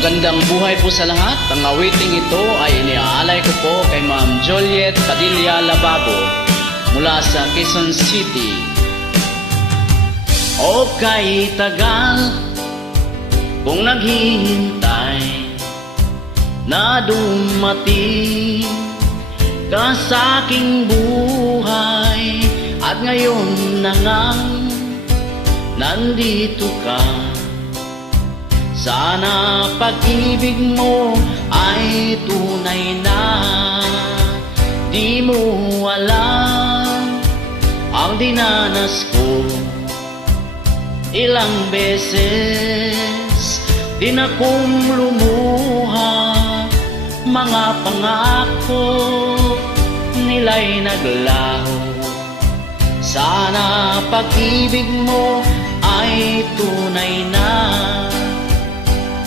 Magandang buhay po sa lahat. Ang awiting ito ay iniaalay ko po kay Ma'am Juliet Padilla Lababo mula sa Quezon City. O kay tagal kung naghihintay na dumating ka sa aking buhay, at ngayon na ngang nandito ka. Sana pag-ibig mo ay tunay na. Di mo alam ang dinanas ko. Ilang beses din akong lumuha. Mga pangako nila'y naglaho. Sana pag-ibig mo ay tunay na.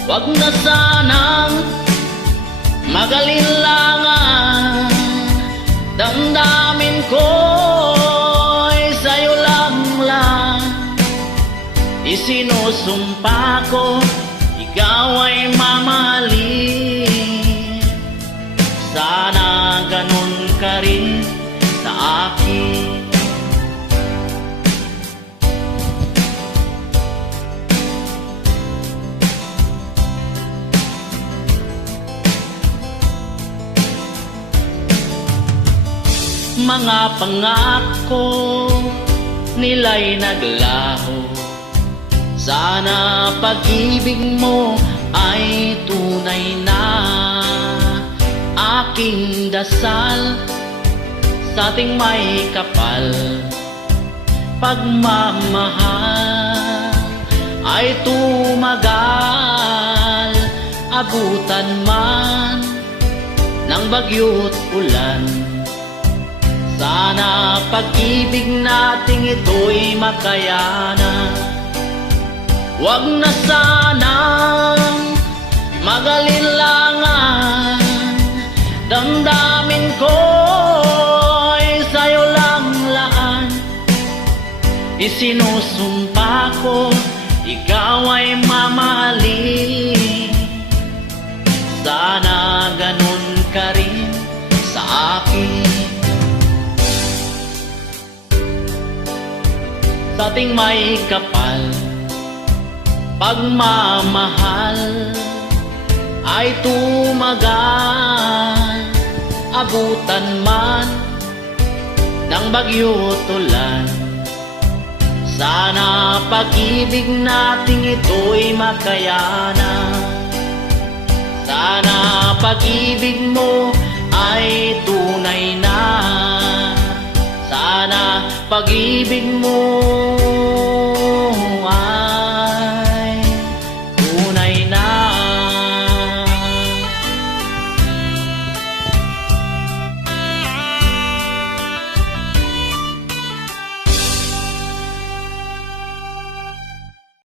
Wag na sanang mag-alinlangan. Damdamin ko'y sa'yo lang. Isinusumpa ko, ikaw ay mamahalin. Sana ganun ka rin sa akin. Mga pangako nila'y naglaho. Sana pag-ibig mo ay tunay na. Aking dasal sa ating may kapal, pagmamahal ay tumagal. Abutan man ng bagyo't ulan, sana pag-ibig nating ito'y makayanan. Wag na sanang mag-alinlangan. Damdamin ko'y sa'yo lang. Isinusumpa ko, ikaw ay mamahalin. Sana ganun ka rin sa akin. Sa ating may kapal, pagmamahal ay tumagal. Abutan man ng bagyo't ulan, sana pag-ibig nating ito'y makayanan. Sana pag-ibig mo ay tunay na. Sana pag-ibig mo